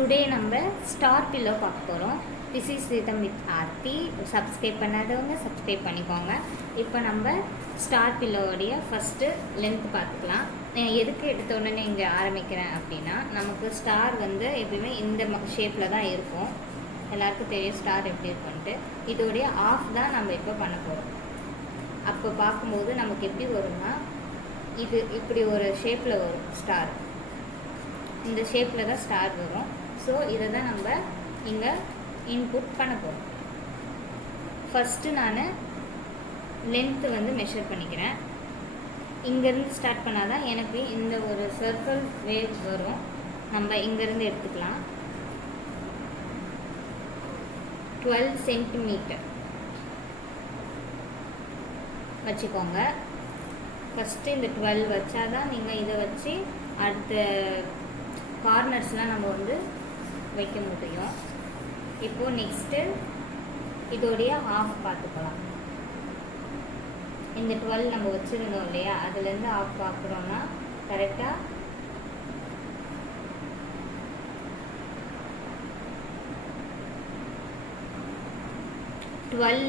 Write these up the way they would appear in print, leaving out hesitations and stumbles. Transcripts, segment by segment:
Today நம்ம star pillow பார்க்க போகிறோம். This is rhythm with Aarthi. Subscribe பண்ணாதவங்க சப்ஸ்கிரைப் பண்ணிக்கோங்க. இப்போ நம்ம ஸ்டார் பில்லோடைய ஃபஸ்ட்டு லென்த் பார்த்துக்கலாம். எதுக்கு எடுத்த உடனே இங்கே ஆரம்பிக்கிறேன் அப்படின்னா, நமக்கு ஸ்டார் வந்து எப்பயுமே இந்த ஷேப்பில் தான் இருக்கும். எல்லாருக்கும் தெரியும் ஸ்டார் எப்படி இருக்குன்ட்டு. இதோடைய ஆஃப் தான் நம்ம இப்போ பண்ண போகிறோம். அப்போ பார்க்கும்போது நமக்கு எப்படி வரும்னா, இது இப்படி ஒரு ஷேப்பில் வரும் ஸ்டார். இந்த ஷேப்பில் தான் ஸ்டார் வரும். ஸோ இதை தான் நம்ம இங்கே இன்புட் பண்ண போகிறோம். ஃபஸ்ட்டு நான் லென்த்து வந்து மெஷர் பண்ணிக்கிறேன். இங்கேருந்து ஸ்டார்ட் பண்ணால் தான் எனக்கு இந்த ஒரு சர்க்கிள் வேவ் வரும். நம்ம இங்கேருந்து எடுத்துக்கலாம். 12 சென்டிமீட்டர் வச்சுக்கோங்க. ஃபஸ்ட்டு இந்த 12 வச்சா தான் நீங்கள் இதை வச்சு அடுத்த கார்னர்ஸ்லாம் நம்ம வந்து வைக்க முடியும். இப்போது நெக்ஸ்ட்டு இதோடைய ஆஃப் பார்த்துக்கலாம். இந்த 12 நம்ம வச்சுருந்தோம் இல்லையா, அதுலேருந்து ஆஃப் பார்க்குறோன்னா கரெக்டாக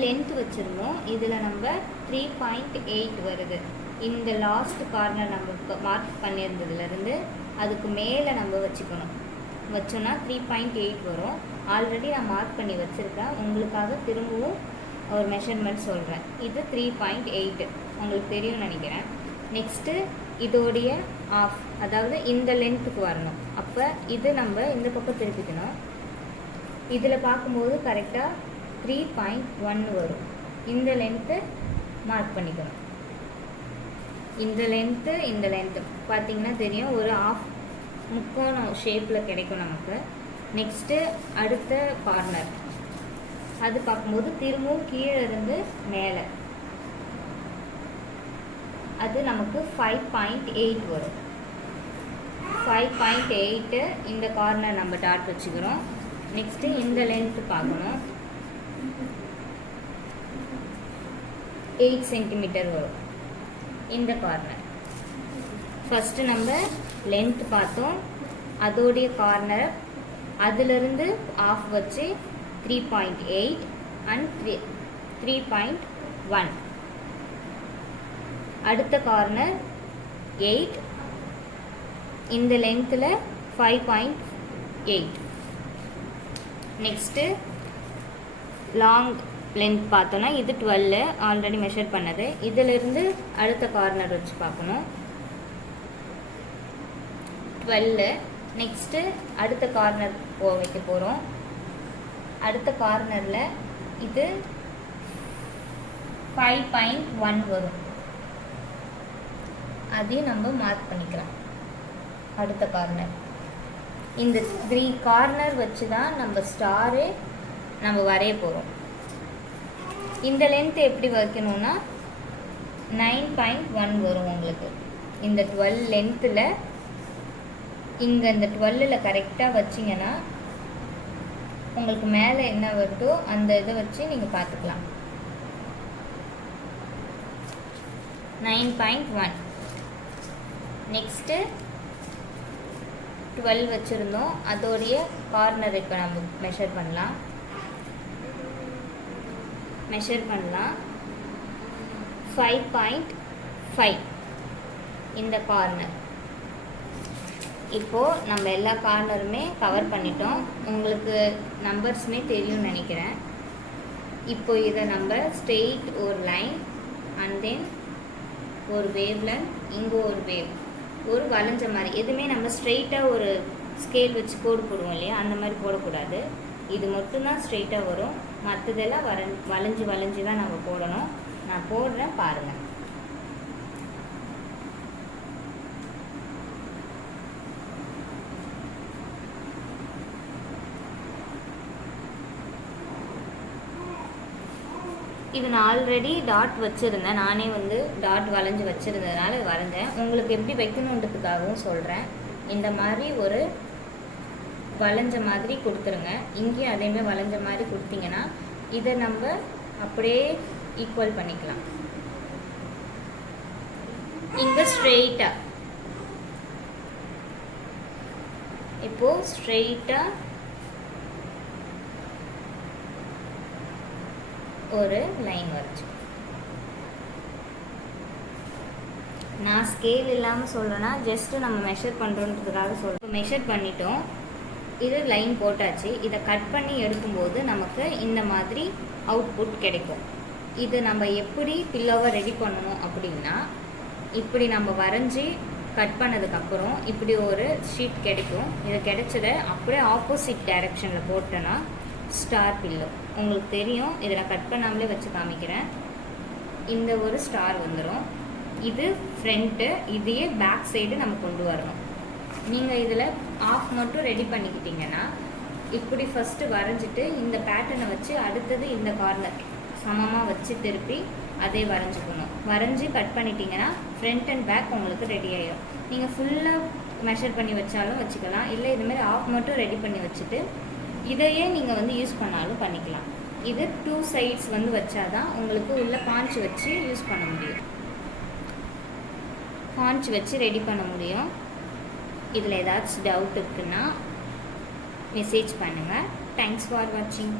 லென்த் வச்சுருந்தோம். இதில் நம்ம 3.8 வருது. இந்த லாஸ்ட் கார்னர் நம்ம மார்க் பண்ணியிருந்ததுலேருந்து அதுக்கு மேலே நம்ம வச்சுக்கணும். வச்சோன்னா 3.8 வரும். ஆல்ரெடி நான் மார்க் பண்ணி வச்சுருக்கேன். உங்களுக்காக திரும்பவும் ஒரு மெஷர்மெண்ட் சொல்கிறேன். இது 3.8 உங்களுக்கு தெரியும்னு நினைக்கிறேன். நெக்ஸ்ட்டு இதோடைய ஆஃப், அதாவது இந்த லென்த்துக்கு வரணும். அப்போ இது நம்ம இந்த பக்கம் திருப்பிக்கணும். இதில் பார்க்கும்போது கரெக்டாக 3.1 வரும். இந்த லென்த்து மார்க் பண்ணிக்கணும். இந்த லென்த்து பார்த்திங்கன்னா தெரியும், ஒரு ஆஃப் முக்கோணம் ஷேப்பில் கிடைக்கும் நமக்கு. நெக்ஸ்ட்டு அடுத்த கார்னர் அது பார்க்கும்போது திரும்பவும் கீழே இருந்து மேலே அது நமக்கு 5.8 வரும். 5.8 இந்த கார்னர் நம்ம டாட் வச்சுக்கிறோம். நெக்ஸ்ட்டு இந்த லென்த்து பார்க்கணும். 8 சென்டிமீட்டர் வரும் இந்த கார்னர். ஃபஸ்ட்டு நம்ம லென்த் பார்த்தோம், அதோடைய கார்னர் அதிலிருந்து ஆஃப் வச்சு 3.8 அண்ட் 3.1. அடுத்த கார்னர் 8, இந்த லென்த்தில் 5.8. நெக்ஸ்ட்டு லாங் லென்த் பார்த்தோன்னா இது 12 ஆல்ரெடி மெஷர் பண்ணது. இதிலிருந்து அடுத்த கார்னர் வச்சு பார்க்கணும். 12. நெக்ஸ்ட்டு அடுத்த கார்னர் வைக்க போகிறோம். அடுத்த கார்னரில் இது 5.1 வரும். அதையும் நம்ம மார்க் பண்ணிக்கலாம். அடுத்த கார்னர் இந்த 3 கார்னர் வச்சு தான் நம்ம ஸ்டாரு நம்ம வரைய போகிறோம். இந்த லென்த் எப்படி வைக்கணும்னா 9.1 வரும் உங்களுக்கு. இந்த 12 லென்த்தில் இங்கே இந்த 12ல் கரெக்டாக வச்சிங்கன்னா உங்களுக்கு மேலே என்ன வருதோ அந்த இதை வச்சு நீங்கள் பார்த்துக்கலாம். 9.1. நெக்ஸ்ட்டு 12 வச்சுருந்தோம், அதோடைய கார்னர் இப்போ நம்ம மெஷர் பண்ணலாம். 5.5 இந்த கார்னர். இப்போது நம்ம எல்லா கார்னருமே கவர் பண்ணிட்டோம். உங்களுக்கு நம்பர்ஸுமே தெரியும்னு நினைக்கிறேன். இப்போ இதை நம்ம ஸ்ட்ரெயிட் ஒரு லைன் அண்ட் தென் ஒரு வேவ் லென்த், இங்கே ஒரு வேவ், ஒரு வளைஞ்ச மாதிரி. எதுவுமே நம்ம ஸ்ட்ரெயிட்டாக ஒரு ஸ்கேல் வச்சு கோடு போடுவோம் இல்லையா, அந்த மாதிரி போடக்கூடாது. இது மட்டும்தான் ஸ்ட்ரெயிட்டாக வரும். மற்றதெல்லாம் வளைஞ்சு தான் நம்ம போடணும். நான் போடுறேன் பாருங்கள். இது நான் ஆல்ரெடி டாட் வச்சுருந்தேன். நானே வந்து டாட் வளைஞ்சு வச்சுருந்ததுனால வரைஞ்சேன். உங்களுக்கு எப்படி வைக்கணுன்றதுக்காகவும் சொல்கிறேன். இந்த மாதிரி ஒரு வளைஞ்ச மாதிரி கொடுத்துருங்க. இங்கேயும் அதேமாதிரி வளைஞ்ச மாதிரி கொடுத்தீங்கன்னா இதை நம்ம அப்படியே ஈக்குவல் பண்ணிக்கலாம். இங்கே ஸ்ட்ரெயிட்டாக இப்போது ஸ்ட்ரெயிட்டாக ஒரு லைன் வரைச்சி. நான் ஸ்கேல் இல்லாமல் சொல்கிறேன்னா ஜஸ்ட்டு நம்ம மெஷர் பண்ணுறோன்றதுக்காக சொல்கிறோம். மெஷர் பண்ணிட்டோம், இது லைன் போட்டாச்சு. இதை கட் பண்ணி எடுக்கும்போது நமக்கு இந்த மாதிரி அவுட்புட் கிடைக்கும். இது நம்ம எப்படி பில்லோவை ரெடி பண்ணணும் அப்படின்னா, இப்படி நம்ம வரைஞ்சி கட் பண்ணதுக்கப்புறம் இப்படி ஒரு ஷீட் கிடைக்கும். இது கிடைச்சதை அப்படியே ஆப்போசிட் டைரெக்ஷனில் போட்டோன்னா ஸ்டார் பில்லோ உங்களுக்கு தெரியும். இதில் கட் பண்ணாமலே வச்சு காமிக்கிறேன். இந்த ஒரு ஸ்டார் வந்துடும். இது ஃப்ரண்ட்டு, இதையே பேக் சைடு நம்ம கொண்டு வரணும். நீங்கள் இதில் ஆஃப் மட்டும் ரெடி பண்ணிக்கிட்டிங்கன்னா இப்படி ஃபஸ்ட்டு வரைஞ்சிட்டு இந்த பேட்டர்னை வச்சு அடுத்தது இந்த கார்னர் சமமாக வச்சு திருப்பி அதே வரைஞ்சிக்கணும். வரைஞ்சி கட் பண்ணிட்டீங்கன்னா ஃப்ரண்ட் அண்ட் பேக் உங்களுக்கு ரெடி ஆகிடும். நீங்கள் ஃபுல்லாக மெஷர் பண்ணி வச்சாலும் வச்சுக்கலாம், இல்லை இதுமாரி ஆஃப் மட்டும் ரெடி பண்ணி வச்சுட்டு இதையே நீங்கள் வந்து யூஸ் பண்ணாலும் பண்ணிக்கலாம். இது 2 சைட்ஸ் வந்து வச்சாதான் உங்களுக்கு உள்ள பாஞ்ச் வச்சு யூஸ் பண்ண முடியும். பாஞ்ச் வச்சு ரெடி பண்ண முடியும். இதில் ஏதாச்சும் டவுட் இருக்குன்னா மெசேஜ் பண்ணுங்கள். தேங்க்ஸ் ஃபார் வாட்சிங்.